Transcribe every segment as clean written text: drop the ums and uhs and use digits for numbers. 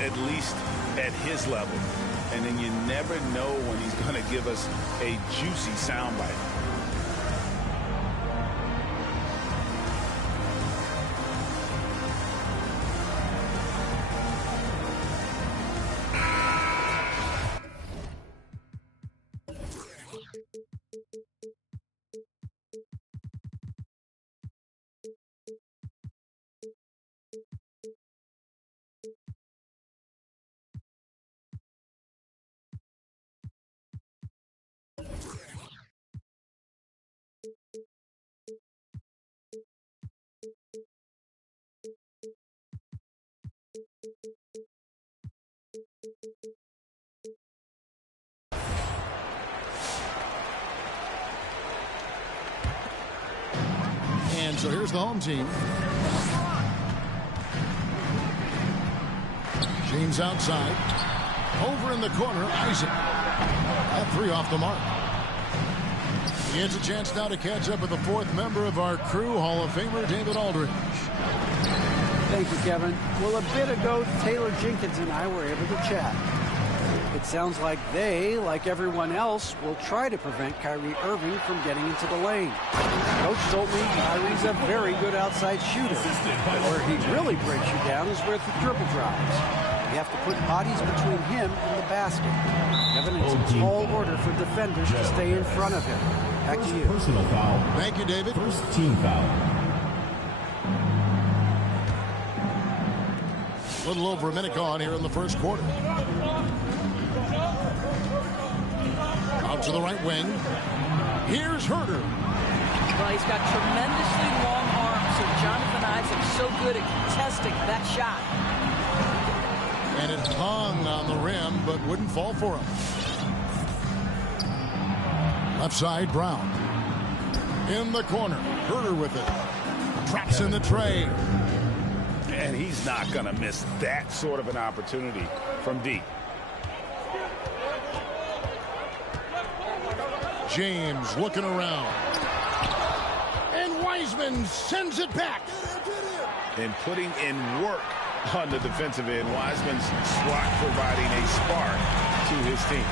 at least at his level. And then you never know when he's going to give us a juicy soundbite. And so here's the home team. James outside. Over in the corner, Isaac. That three off the mark. He has a chance now to catch up with the fourth member of our crew, Hall of Famer David Aldridge. Thank you, Kevin. Well, a bit ago, Taylor Jenkins and I were able to chat. It sounds like they, like everyone else, will try to prevent Kyrie Irving from getting into the lane. Coach told me Kyrie's a very good outside shooter. Where he really breaks you down is with the dribble drives. You have to put bodies between him and the basket. Kevin, it's a tall order for defenders to stay in front of him. Back to you. Personal foul. Thank you, David. First team foul. A little over a minute gone here in the first quarter. Out to the right wing. Here's Herder. Well, he's got tremendously long arms, so Jonathan Isaac's so good at contesting that shot. And it hung on the rim, but wouldn't fall for him. Left side, Brown. In the corner. Herder with it. Traps in the tray. And he's not going to miss that sort of an opportunity from deep. James looking around. And Wiseman sends it back. And putting in work on the defensive end. Wiseman's slot providing a spark to his team.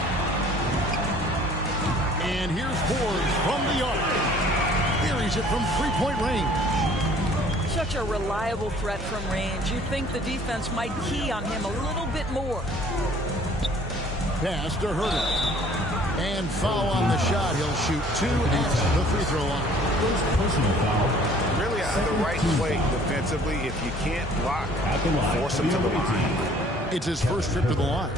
And here's Forbes from the arc. Buries it from three-point range. Such a reliable threat from range. You'd think the defense might key on him a little bit more. Pass to Herder. And foul on the shot. He'll shoot two at the free throw line. First personal foul. Really the right play defensively. If you can't block, force him to the line. It's his first trip to the line.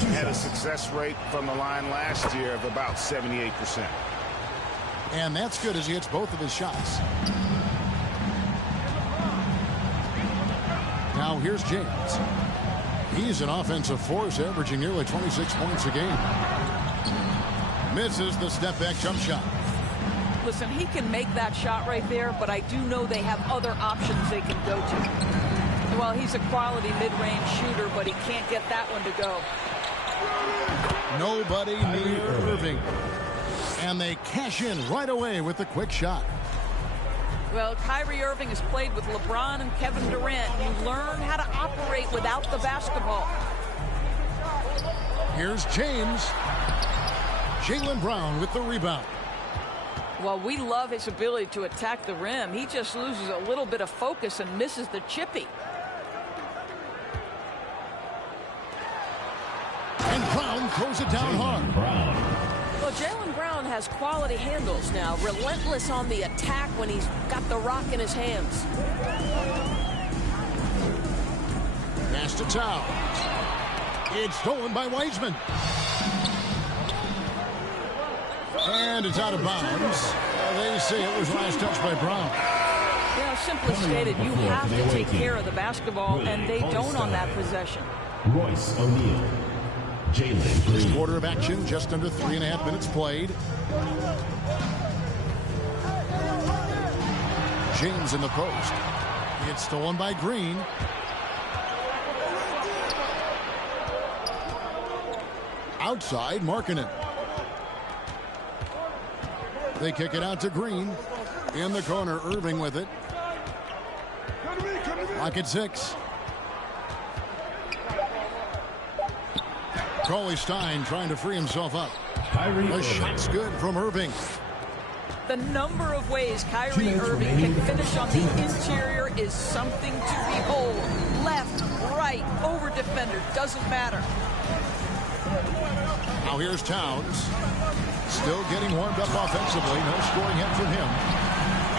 He had a success rate from the line last year of about 78%. And that's good as he hits both of his shots. Now here's James. He's an offensive force, averaging nearly 26 points a game. Misses the step-back jump shot. Listen, he can make that shot right there, but I do know they have other options they can go to. Well, he's a quality mid-range shooter, but he can't get that one to go. Nobody near Irving. And they cash in right away with the quick shot. Well, Kyrie Irving has played with LeBron and Kevin Durant. You learn how to operate without the basketball. Here's James. Jaylen Brown with the rebound. Well, we love his ability to attack the rim. He just loses a little bit of focus and misses the chippy. And Brown throws it down hard. Well, Jaylen Brown has quality handles now. Relentless on the attack when he's got the rock in his hands. Pass to Towns. It's stolen by Wiseman. And it's out of bounds. They say it was last touched by Brown. Well, simply stated, you have to take care of the basketball, and they don't on that possession. Royce O'Neal. Jalen Green. This quarter of action, just under 3.5 minutes played. James in the post. It's stolen by Green. Outside, Markkanen. They kick it out to Green. In the corner, Irving with it. Clock at 6. Cauley-Stein trying to free himself up. Kyrie The Irving. shot's good from Irving. The number of ways Kyrie Irving can finish on the interior is something to behold. Left, right, over defender, doesn't matter. Now here's Towns. Still getting warmed up offensively. No scoring yet from him.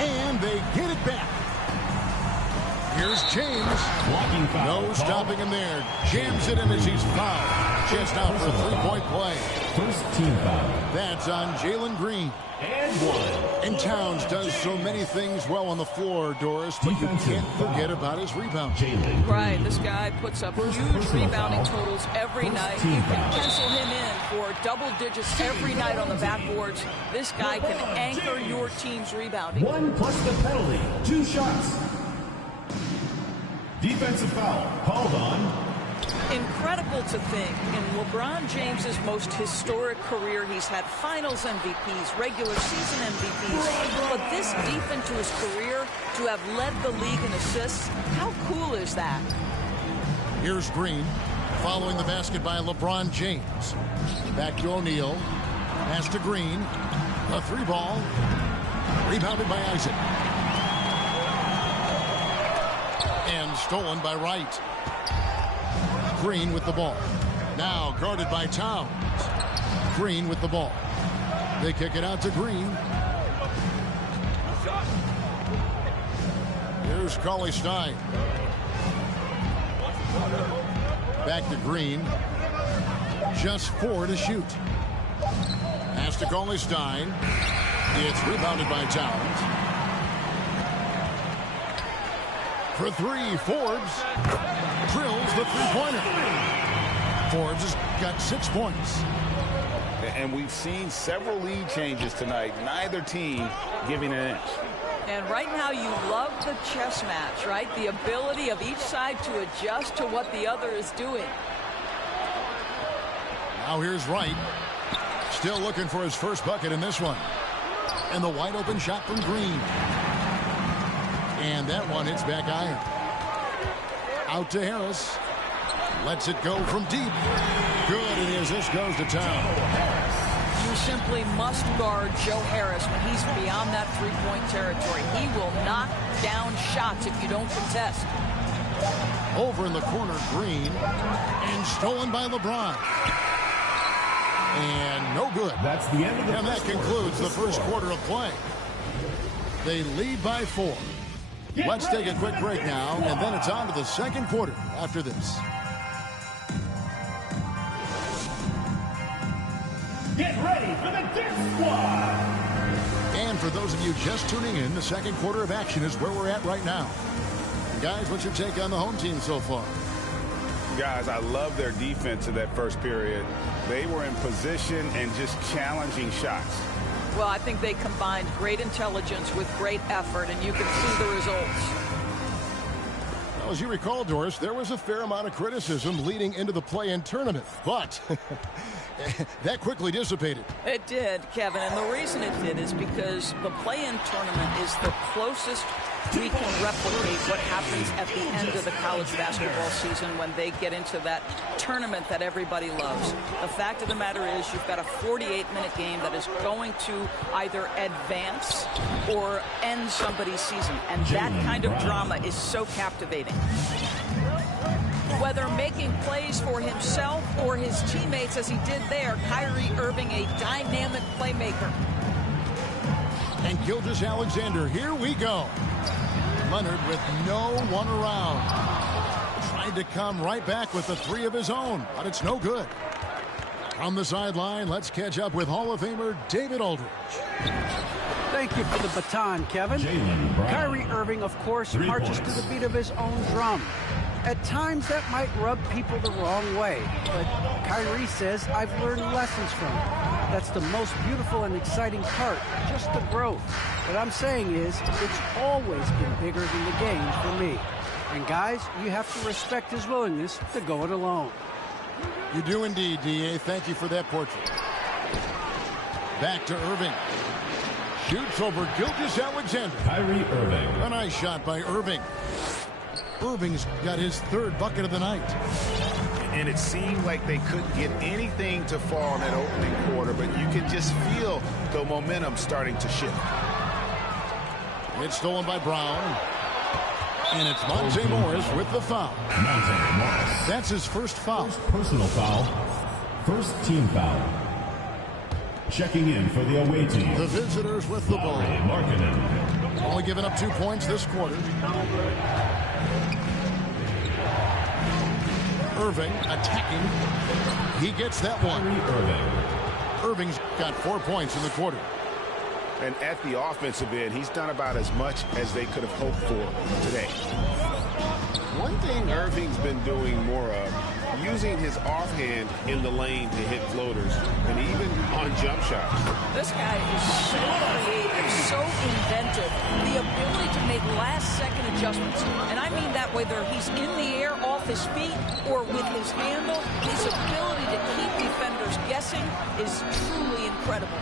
And they get it back. Here's James. Blocking foul. No stopping him there. Jams it in as he's fouled. Just out for a three-point play. First team foul. That's on Jalen Green. And one. And Towns does so many things well on the floor, Doris, but you can't forget about his rebound. Jalen. Right, this guy puts up huge rebounding totals every night. You can pencil him in for double digits every night on the backboards. This guy can anchor your team's rebounding. 1 plus the penalty. 2 shots. Defensive foul called on. Incredible to think, in LeBron James's most historic career, he's had finals MVPs, regular season MVPs, but this deep into his career, to have led the league in assists, how cool is that? Here's Green, following the basket by LeBron James. Back to O'Neal. Pass to Green. A three ball. Rebounded by Isaac. And stolen by Wright. Green with the ball. Now guarded by Towns. Green with the ball. They kick it out to Green. Here's Cauley-Stein. Back to Green. Just 4 to shoot. Pass to Cauley-Stein. It's rebounded by Towns. For 3, Forbes drills the three-pointer. Forbes has got 6 points. And we've seen several lead changes tonight. Neither team giving an inch. And right now you love the chess match, right? The ability of each side to adjust to what the other is doing. Now here's Wright. Still looking for his first bucket in this one. And the wide open shot from Green. And that one hits back iron. Out to Harris. Lets it go from deep. Good it is. This goes to Towns. You simply must guard Joe Harris when he's beyond that three-point territory. He will knock down shots if you don't contest. Over in the corner, Green. And stolen by LeBron. And no good. That's the end of the And that concludes the first quarter of play. They lead by 4. Let's take a quick break now, and then it's on to the second quarter after this. Get ready for the Dick Squad. And for those of you just tuning in, the second quarter of action is where we're at right now. And guys, what's your take on the home team so far? Guys, I love their defense in that first period. They were in position and just challenging shots. Well, I think they combined great intelligence with great effort, and you can see the results. Well, as you recall, Doris, there was a fair amount of criticism leading into the play-in tournament, but that quickly dissipated. It did, Kevin, and the reason it did is because the play-in tournament is the closest we can replicate what happens at the end of the college basketball season when they get into that tournament that everybody loves. The fact of the matter is you've got a 48-minute game that is going to either advance or end somebody's season, and that kind of drama is so captivating. Whether making plays for himself or his teammates as he did there, Kyrie Irving, a dynamic playmaker. And Gilgeous-Alexander, here we go. Leonard with no one around. Tried to come right back with the 3 of his own, but it's no good. From the sideline, let's catch up with Hall of Famer David Aldridge. Thank you for the baton, Kevin. Jaylen Brown. Kyrie Irving, of course, 3 marches points. to the beat of his own drum. At times, that might rub people the wrong way, but Kyrie says, I've learned lessons from it. That's the most beautiful and exciting part, just the growth. What I'm saying is, it's always been bigger than the game for me. And guys, you have to respect his willingness to go it alone. You do indeed, D.A. Thank you for that portrait. Back to Irving. Shoots over Gilgeous-Alexander. Kyrie Irving. A nice shot by Irving. Irving's got his 3rd bucket of the night. And it seemed like they couldn't get anything to fall in that opening quarter, but you can just feel the momentum starting to shift. It's stolen by Brown. And it's Monte Morris with the foul. Monte Morris. That's his first foul. First personal foul. First team foul. Checking in for the away team. The visitors with the ball. Markkanen. Only giving up 2 points this quarter. Irving attacking. He gets that one. Irving's got 4 points in the quarter. And at the offensive end, he's done about as much as they could have hoped for today. One thing Irving's been doing more of, using his offhand in the lane to hit floaters, and even on jump shots. This guy is so creative, so inventive. The ability to make last-second adjustments. And I mean that whether he's in the air off his feet or with his handle, his ability to keep defenders guessing is truly incredible.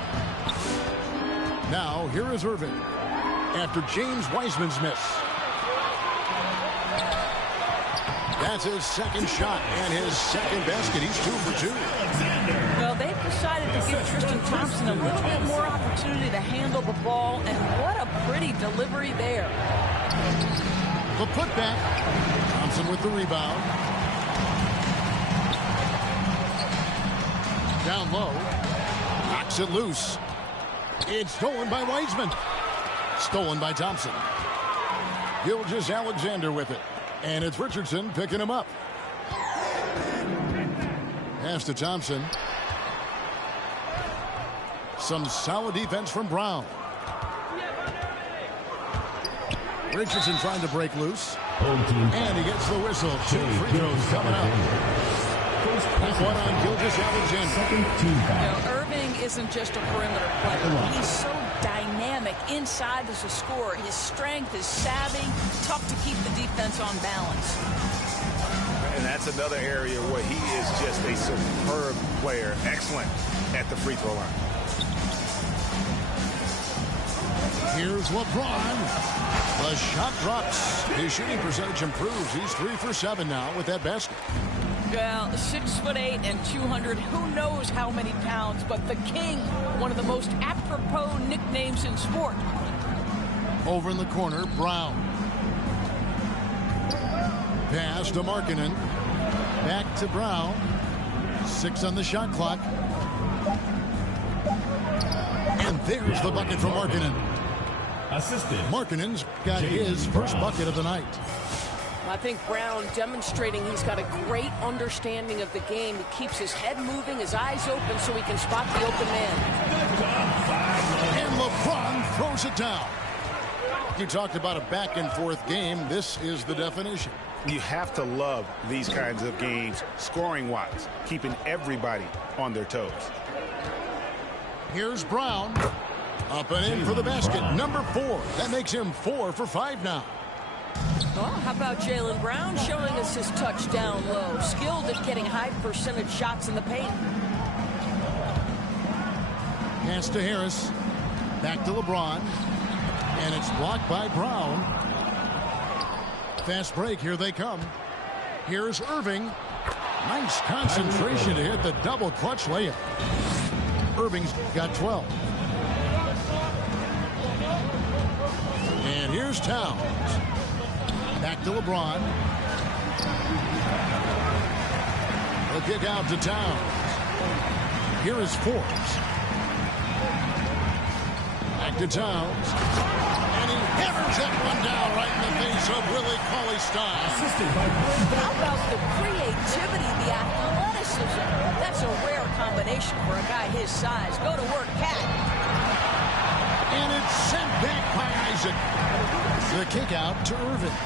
Now, here is Irving after James Wiseman's miss. That's his second shot and his second basket. He's 2 for 2. Well, they've decided to give Tristan Thompson a little bit more opportunity to handle the ball, and what a pretty delivery there. The putback. Thompson with the rebound. Down low. Knocks it loose. It's stolen by Wiseman. Stolen by Thompson. Gilgeous-Alexander with it. And it's Richardson picking him up. Pass to Thompson. Some solid defense from Brown. Richardson trying to break loose. And he gets the whistle. 2 free throws coming up. That's one on Gilgeous-Alexander. Irving isn't just a perimeter player. He's so dynamic inside as a scorer. His strength, his savvy, tough to keep the defense on balance. And that's another area where he is just a superb player. Excellent at the free throw line. Here's LeBron. The shot drops. His shooting percentage improves. He's 3 for 7 now with that basket. Well, 6'8" and 200, who knows how many pounds, but the King, one of the most apropos nicknames in sport. Over in the corner, Brown. Pass to Markkanen. Back to Brown. 6 on the shot clock. And there's the bucket from Markkanen. Assisted. Markkanen's got his first bucket of the night. I think Brown demonstrating he's got a great understanding of the game. He keeps his head moving, his eyes open so he can spot the open man. And LeBron throws it down. You talked about a back-and-forth game. This is the definition. You have to love these kinds of games, scoring-wise, keeping everybody on their toes. Here's Brown. Up and in for the basket. Number 4. That makes him 4 for 5 now. Well, how about Jaylen Brown showing us his touchdown low? Skilled at getting high percentage shots in the paint. Pass to Harris. Back to LeBron. And it's blocked by Brown. Fast break. Here they come. Here's Irving. Nice concentration to hit the double clutch layup. Irving's got 12. And here's Towns. Back to LeBron. The kick out to Towns. Here is Forbes. Back to Towns. And he hammers that one down right in the face of Willie Cauley-Stein. How about the creativity, the athleticism? That's a rare combination for a guy his size. Go to work, Cat. And it's sent back by Isaac. The kick out to Irving.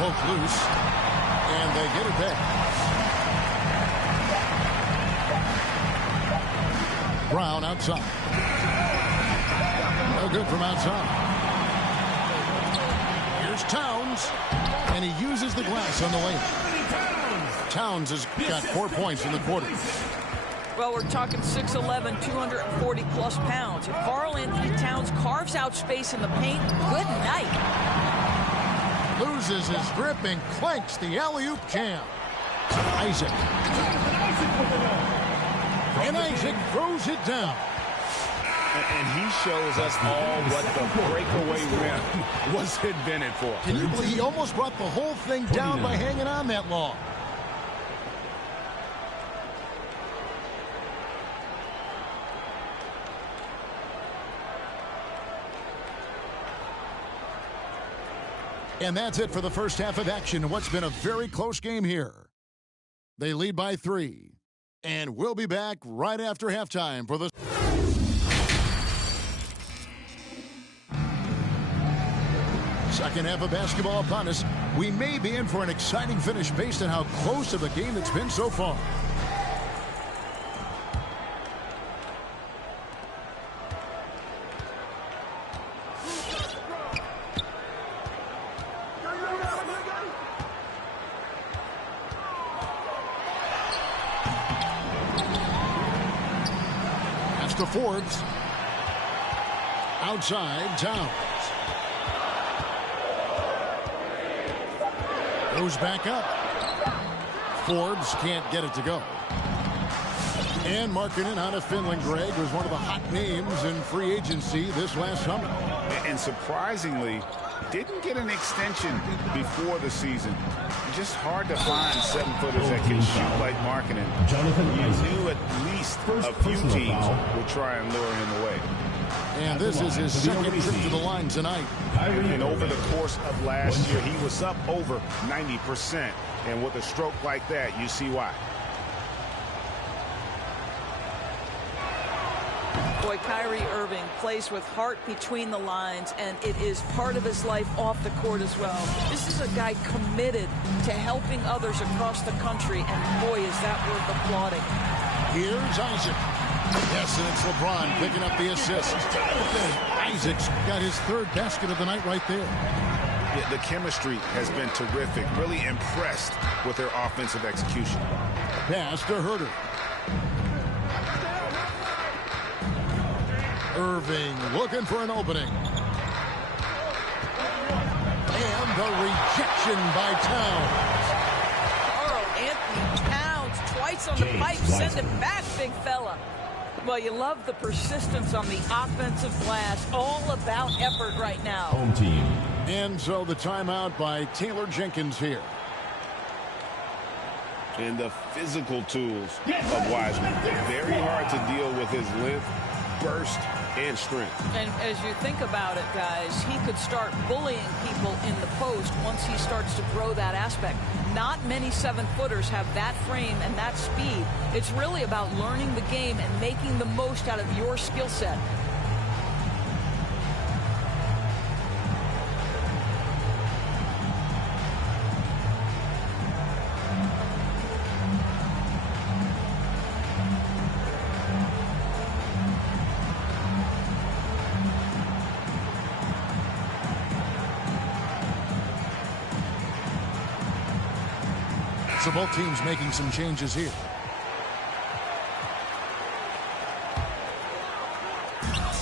Poke loose. And they get it back. Brown outside. No good from outside. Here's Towns. And he uses the glass on the lane. Towns has got 4 points in the quarter. Well, we're talking 6'11", 240-plus pounds. If Karl-Anthony Towns carves out space in the paint, good night. Loses his grip and clanks the alley-oop jam. Isaac. And Isaac throws it down. And he shows us all what the breakaway rim was invented for. Can you believe he almost brought the whole thing down by hanging on that long? And that's it for the first half of action. What's been a very close game here. They lead by 3. And we'll be back right after halftime for the... Second half of basketball upon us. We may be in for an exciting finish based on how close of a game it's been so far. Pass to Forbes. Outside, Towns. Goes back up. Forbes can't get it to go. And marking in out of Finland, Greg, was one of the hot names in free agency this last summer. And surprisingly, didn't get an extension before the season. Just hard to find 7-footers that can shoot like Markkanen. You knew at least a few teams would try and lure him away. And this is his second trip to the line tonight. And over the course of last year, he was up over 90%. And with a stroke like that, you see why. Boy, Kyrie Irving plays with heart between the lines, and it is part of his life off the court as well. This is a guy committed to helping others across the country, and boy, is that worth applauding. Here's Isaac. Yes, and it's LeBron picking up the assist. Isaac's got his third basket of the night right there. Yeah, the chemistry has been terrific. Really impressed with their offensive execution. Pass to Herter. Irving looking for an opening. And the rejection by Towns. Karl-Anthony Towns twice on the pipe. Send it back, big fella. Well, you love the persistence on the offensive glass. All about effort right now. Home team. And so the timeout by Taylor Jenkins here. And the physical tools of Wiseman. Very hard to deal with his length, burst, and strength. And as you think about it, guys, he could start bullying people in the post once he starts to grow that aspect. Not many 7-footers have that frame and that speed. It's really about learning the game and making the most out of your skill set. So both teams making some changes here.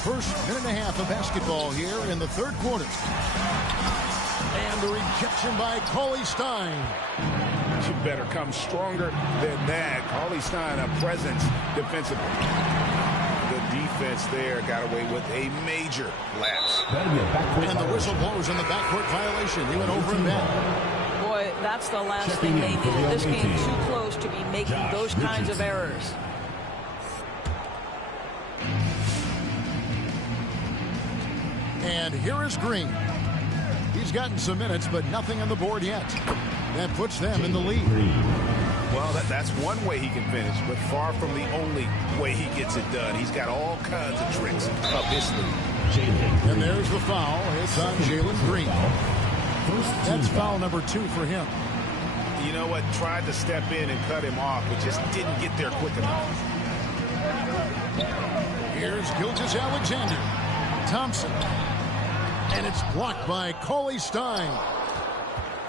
First minute and a half of basketball here in the third quarter. And the rejection by Cauley-Stein. You better come stronger than that. Cauley-Stein, a presence defensively. The defense there got away with a major lapse. And the whistle blows on the backcourt violation. He went over and back. Boy, that's the last thing they needed. This game too close to be making those kinds of errors. And here is Green. He's gotten some minutes, but nothing on the board yet. That puts them in the lead. Well, that's one way he can finish, but far from the only way he gets it done. He's got all kinds of tricks up his sleeve. And there's the foul. It's on Jalen Green. That's foul number 2 for him. You know what? Tried to step in and cut him off, but just didn't get there quick enough. Here's Gilgeous-Alexander. Thompson. And it's blocked by Cauley-Stein.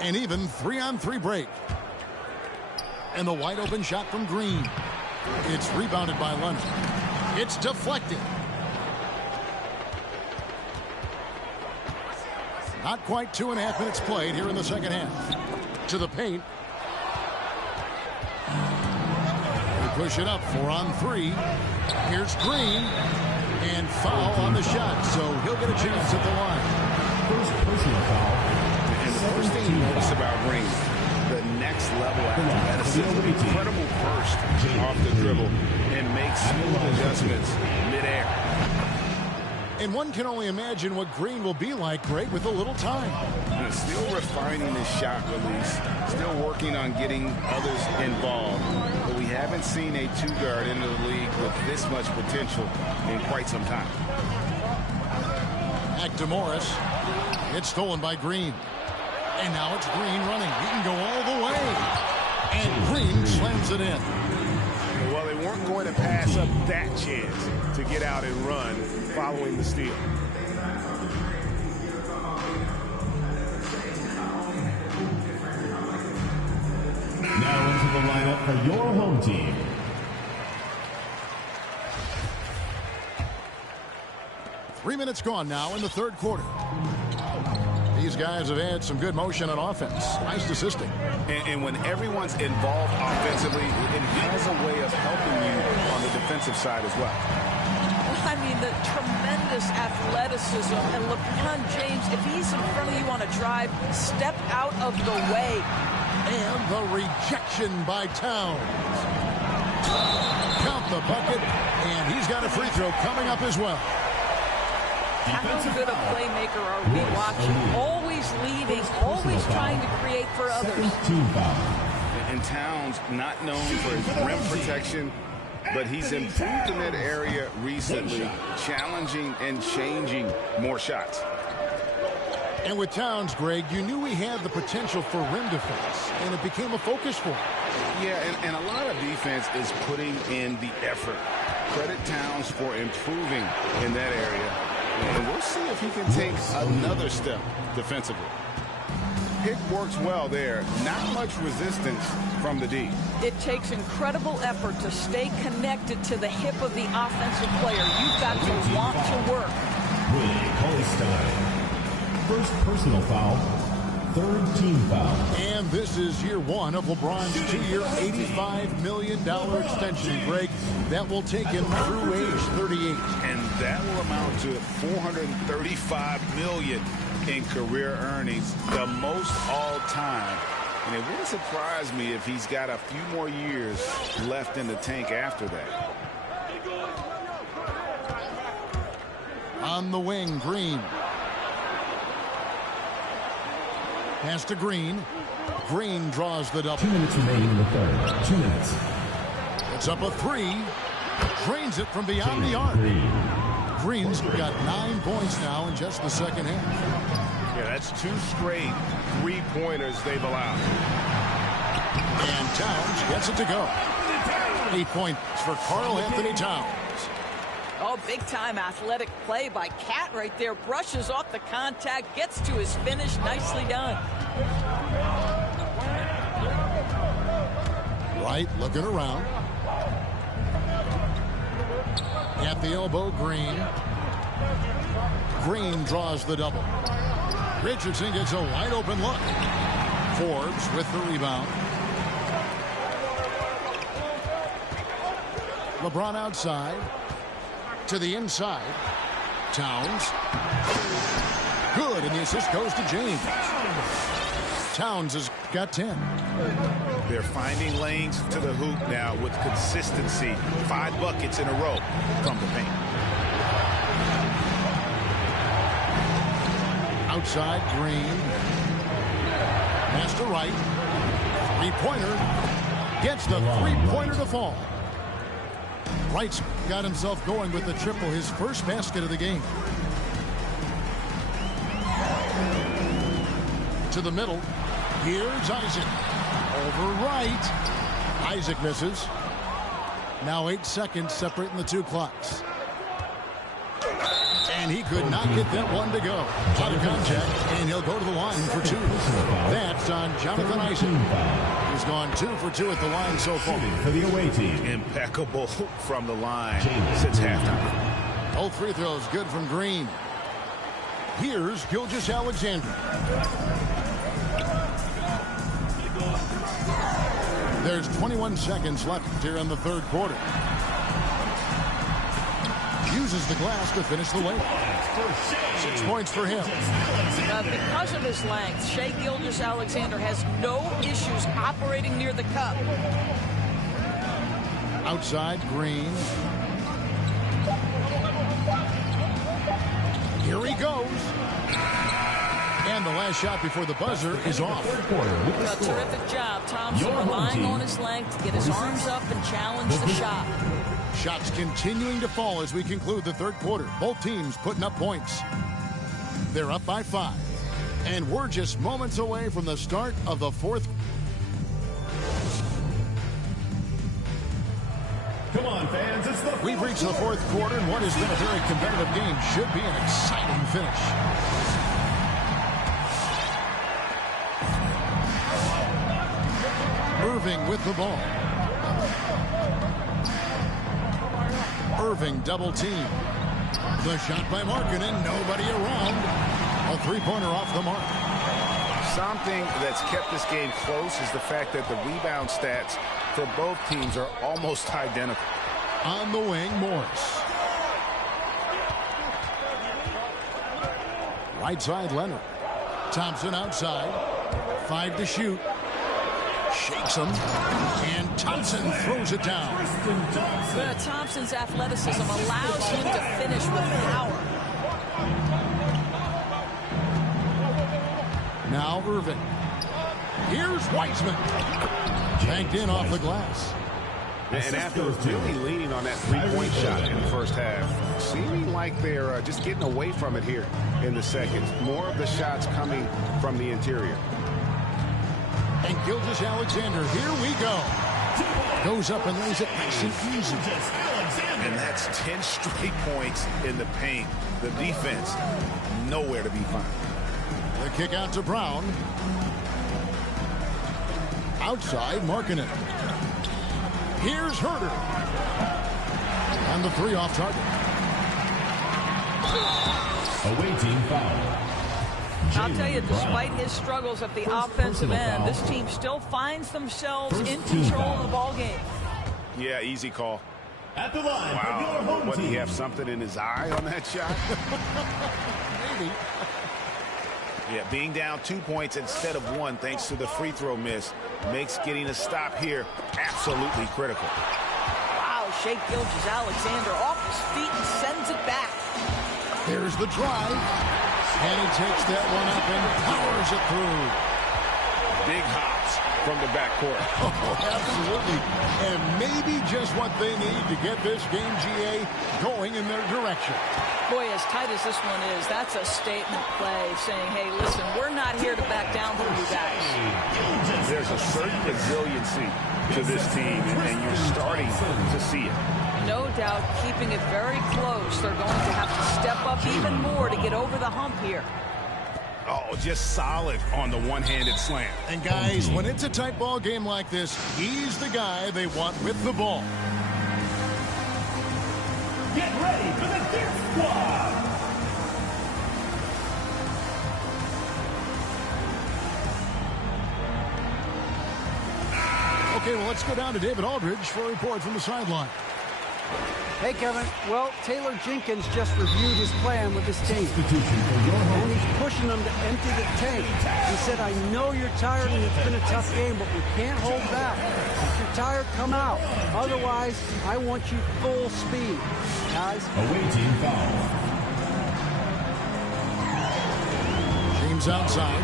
An even 3-on-3 break. And the wide open shot from Green. It's rebounded by Leonard. It's deflected. Not quite 2.5 minutes played here in the second half. To the paint. push it up. 4 on 3. Here's Green. And foul on the shot, so he'll get a chance at the line. First personal foul. And the first thing you notice about Green, the next level athleticism, incredible burst off the dribble, and makes smooth adjustments midair. And one can only imagine what Green will be like, Greg, with a little time. And still refining his shot release, still working on getting others involved. But we haven't seen a two-guard into the league with this much potential in quite some time. Back to Morris. It's stolen by Green. And now it's Green running. He can go all the way. And Green slams it in. Well, they weren't going to pass up that chance to get out and run following the steal. Now into the lineup for your home team. Three minutes gone now in the third quarter. These guys have had some good motion on offense. Nice assisting. And when everyone's involved offensively, it has a way of helping you on the defensive side as well. I mean, the tremendous athleticism. And LeBron James, if he's in front of you on a drive, step out of the way. And the rejection by Towns. Count the bucket, and he's got a free throw coming up as well. How good a playmaker are we watching? Always leading, always trying to create for others. And Towns, not known for his rim protection, but he's improved in that area recently, challenging and changing more shots. And with Towns, Greg, you knew he had the potential for rim defense, and it became a focus for him. Yeah, and a lot of defense is putting in the effort. Credit Towns for improving in that area. And we'll see if he can take another step defensively. Pick works well there. Not much resistance from the D. It takes incredible effort to stay connected to the hip of the offensive player. You've got to want to work. Willie Cauley-Stein. First personal foul. Third team foul. And this is year one of LeBron's 2-year, $85 million extension, Greg. That will take him through age 38. And that will amount to $435 million in career earnings, the most all time. And it wouldn't surprise me if he's got a few more years left in the tank after that. On the wing, Green. Pass to Green. Green draws the double. 2 minutes remaining in the third. 2 minutes. It's up a three. Drains it from beyond the arc. Green's got 9 points now in just the second half. Yeah, that's 2 straight three-pointers they've allowed. And Towns gets it to go. 8 points for Karl-Anthony Towns. Oh, big-time athletic play by Cat right there. Brushes off the contact, gets to his finish. Nicely done. Wright looking around. At the elbow, Green. Green draws the double. Richardson gets a wide-open look. Forbes with the rebound. LeBron outside. To the inside. Towns. Good, and the assist goes to James. Towns has got 10. They're finding lanes to the hoop now with consistency. 5 buckets in a row from the paint. Outside, Green. Pass to Wright. Three-pointer. Gets the three-pointer to fall. Wright's got himself going with the triple, his first basket of the game. To the middle. Here's Isaac. Over Wright. Isaac misses. Now 8 seconds separating the 2 clocks. And he could not get that one to go. Out of contact, and he'll go to the line for 2. That's on Jonathan Isaac. He's gone 2 for 2 at the line so far. For the away team. Impeccable from the line since halftime. Both free throws good from Green. Here's Gilgeous-Alexander. There's 21 seconds left here in the third quarter. Uses the glass to finish the layup. 6 points for him. Because of his length, Shai Gilgeous-Alexander has no issues operating near the cup. Outside, Green. Here he goes. And the last shot before the buzzer is off. A terrific job. Thompson relying on his length to get his arms up and challenge the shot. Shots continuing to fall as we conclude the third quarter. Both teams putting up points. They're up by 5. And we're just moments away from the start of the fourth. Come on, fans. We've reached the fourth quarter, and what has been a very competitive game should be an exciting finish. Irving with the ball. Irving double team. The shot by Markkanen, nobody around. A three-pointer off the mark. Something that's kept this game close is the fact that the rebound stats for both teams are almost identical. On the wing, Morris. Right side, Leonard. Thompson outside. 5 to shoot. Shakes him. And Thompson throws it down. Thompson's athleticism allows him to finish with power. Now Irving. Here's Weissman. Banked in off the glass. And after really leaning on that three-point shot in the first half, seeming like they're just getting away from it here in the second. More of the shots coming from the interior. And Gilgeous-Alexander, here we go. Goes up and lays it nice and easy. And that's 10 straight points in the paint. The defense, nowhere to be found. The kick out to Brown. Outside, Markkanen. Here's Herter. And the three off target. Away team foul. I'll tell you, despite his struggles at the offensive end, this team still finds themselves in control of the ball game. Yeah, easy call. At the line, wow, what, did he have something in his eye on that shot? Maybe. Yeah, being down 2 points instead of 1 thanks to the free throw miss makes getting a stop here absolutely critical. Wow, Shai Gilgeous-Alexander off his feet and sends it back. There's the drive. And he takes that one up and powers it through. Big hops from the backcourt. Oh, absolutely. And maybe just what they need to get this game, GA, going in their direction. Boy, as tight as this one is, that's a statement play saying, hey, listen, we're not here to back down from you guys. There's a certain resiliency to this team, and you're starting to see it. No doubt keeping it very close. They're going to have to step up even more to get over the hump here. Oh, just solid on the one-handed slam. And guys, when it's a tight ball game like this, he's the guy they want with the ball. Get ready for the Dirt Squad. Okay, well, let's go down to David Aldridge for a report from the sideline. Hey, Kevin. Well, Taylor Jenkins just reviewed his plan with his team. And he's pushing them to empty the tank. He said, I know you're tired and it's been a tough game, but we can't hold back. If you're tired, come out. Otherwise, I want you full speed. Guys. Away team foul. James outside.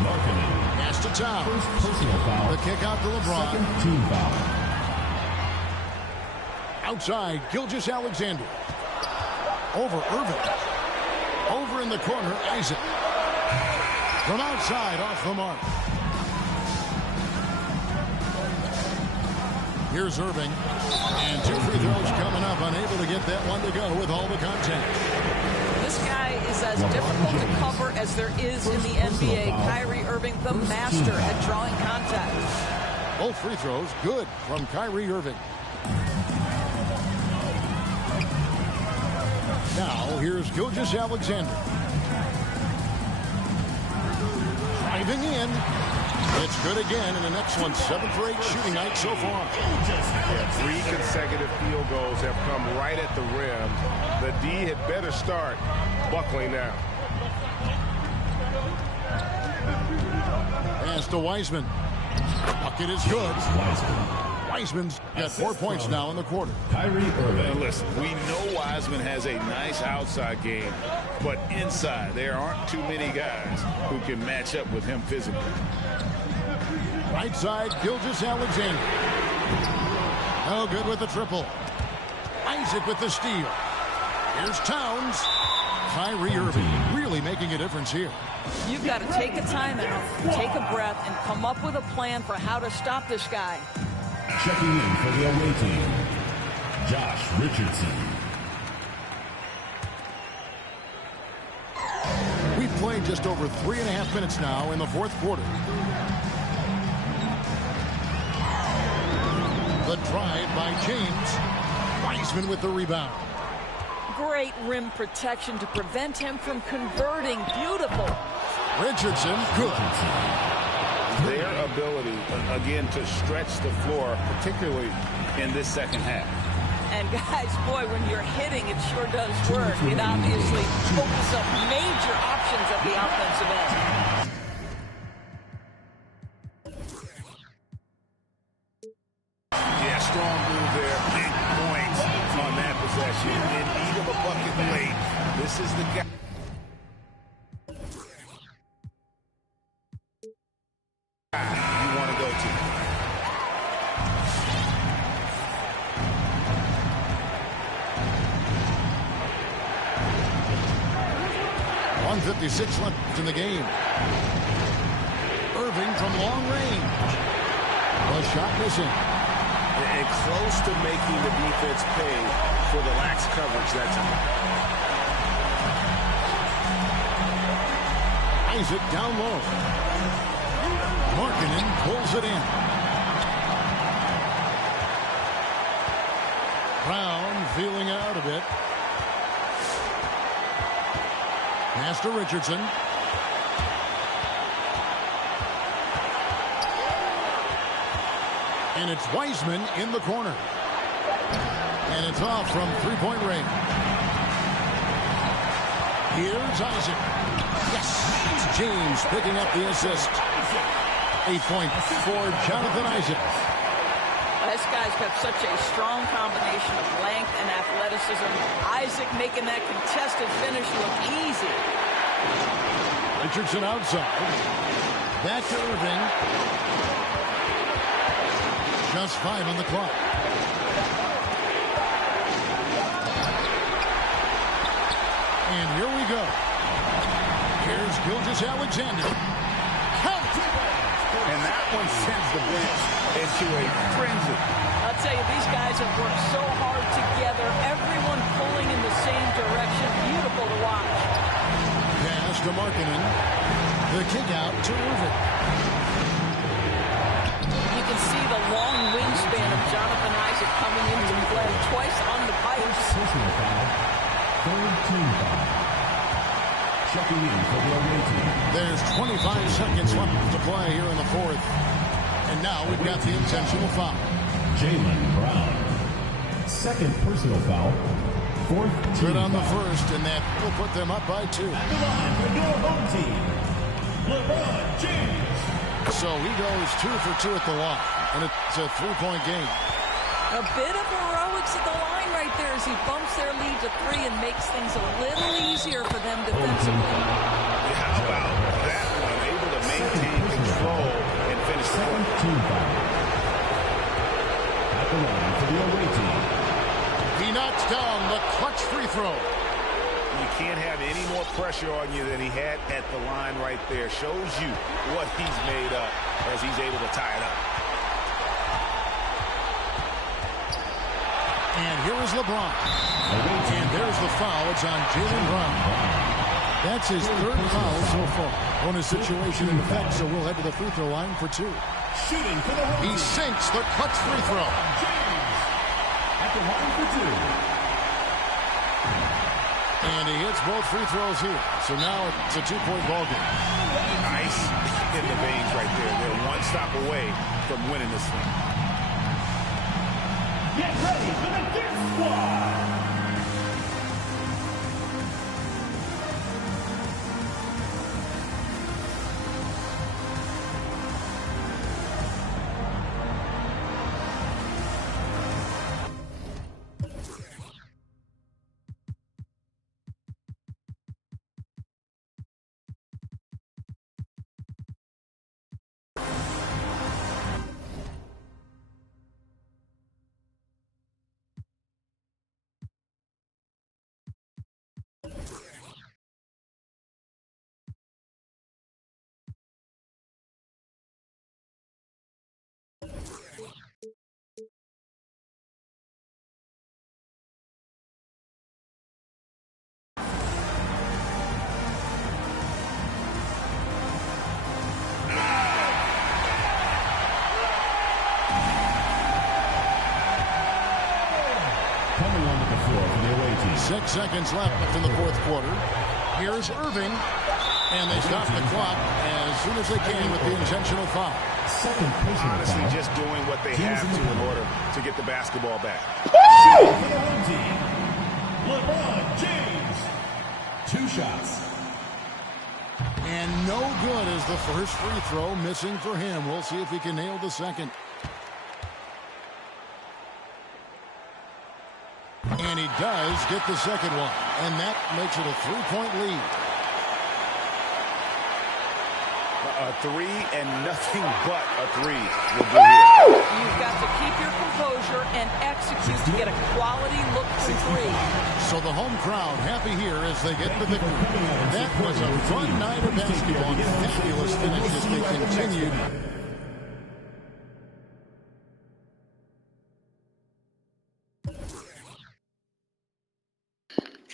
Pass to Towns. Personal foul. The kick out to LeBron. Second team foul. Outside, Gilgeous-Alexander. Over Irving. Over in the corner, Isaac. From outside, off the mark. Here's Irving. And 2 free throws coming up. Unable to get that one to go with all the contact. This guy is as difficult to cover as there is in the NBA. Kyrie Irving, the master at drawing contact. Both free throws good from Kyrie Irving. Now, here's Gilgeous-Alexander. Driving in. It's good again, and the next one 7 for 8 shooting night so far. Yeah, 3 consecutive field goals have come right at the rim. The D had better start buckling now. Pass to Wiseman. Bucket is good. Wiseman's got 4 points now in the quarter. Kyrie Irving. Now listen, we know Wiseman has a nice outside game, but inside there aren't too many guys who can match up with him physically. Right side, Gilgeous-Alexander. Oh, good with the triple. Isaac with the steal. Here's Towns. Kyrie Irving really making a difference here. You've got to take a timeout, take a breath, and come up with a plan for how to stop this guy. Checking in for the away team, Josh Richardson. We've played just over 3.5 minutes now in the fourth quarter. The drive by James. Wiseman with the rebound. Great rim protection to prevent him from converting. Beautiful. Richardson, good. Their ability, again, to stretch the floor, particularly in this second half. And guys, boy, when you're hitting, it sure does work. It obviously opens up major options at the offensive end. Yeah, strong move there. Big points on that possession. In need of a bucket late. This is the guy you want to go to. .156 left in the game. Irving from long range. The shot missing. And close to making the defense pay for the lax coverage that time. Isaac down low. Markkanen pulls it in. Brown feeling it out a bit. Pass to Richardson. And it's Wiseman in the corner. And it's off from three-point range. Here's Isaac. Yes! It's James picking up the assist. 8 points for Jonathan Isaac. This guy's got such a strong combination of length and athleticism. Isaac making that contested finish look easy. Richardson outside. Back to Irving. Just 5 on the clock. And here we go. Here's Gilgeous-Alexander. And that one sends the bench into a frenzy. I'll tell you, these guys have worked so hard together. Everyone pulling in the same direction. Beautiful to watch. Pass to Markkanen. The kick out to Irving. You can see the long wingspan of Jonathan Isaac coming into play twice on the pipes. Personal foul. Third team foul. Checking in for the away team. There's 25 seconds left to play here in the fourth. And now we've got the intentional foul. Jaylen Brown. Second personal foul. Fourth team Good on the foul. first, and that will put them up by 2. At the line for your home team, LeBron James. So he goes 2 for 2 at the line, and it's a 3-point game. A bit of heroics at the line right there as he bumps their lead to 3 and makes things a little easier for them defensively. How about that one? Able to maintain control and finish the Second point. team foul. At the line for the away team. He knocks down the clutch free throw. You can't have any more pressure on you than he had at the line right there. Shows you what he's made up as he's able to tie it up. And here is LeBron. And there's the foul. It's on Jaylen Brown. That's his third foul so far. On a situation in effect, so we'll head to the free throw line for 2. Shooting for the home He team. sinks the clutch free throw. James. At the line for 2. And he hits both free throws here. So now it's a 2-point ball game. Nice in the veins right there. They're one stop away from winning this thing. Get ready for the Dirt Squad. Coming onto the floor for the away team. 6 seconds left in the fourth quarter. Here's Irving. And they stop the clock as soon as they can with the intentional foul. Second personal Honestly, foul. just doing what they have to in order to get the basketball back. For the home team, LeBron James. 2 shots. And no good is the first free throw, missing for him. We'll see if he can nail the second. And he does get the second one. And that makes it a 3-point lead. A three and nothing but a three will do here. You've got to keep your composure and execute to get a quality look for three. So the home crowd happy here as they get the victory. That was a fun night of basketball and fabulous finish as they continued.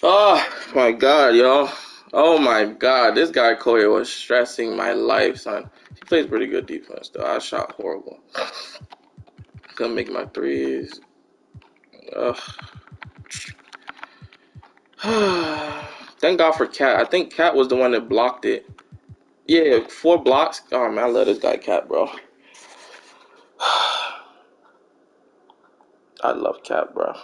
Oh my God, y'all. Oh my God, this guy Koye was stressing my life, son. He plays pretty good defense, though. I shot horrible. Couldn't make my threes. Ugh. Thank God for Cat. I think Cat was the one that blocked it. Yeah, 4 blocks. Oh man, I love this guy Cat, bro. I love Cat, bro.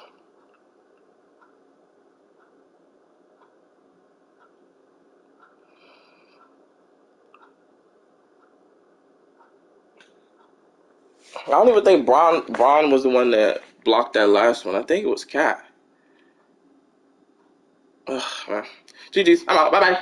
I don't even think Braun was the one that blocked that last one. I think it was Cat. Ugh, man. GG's. I'm out. Bye-bye.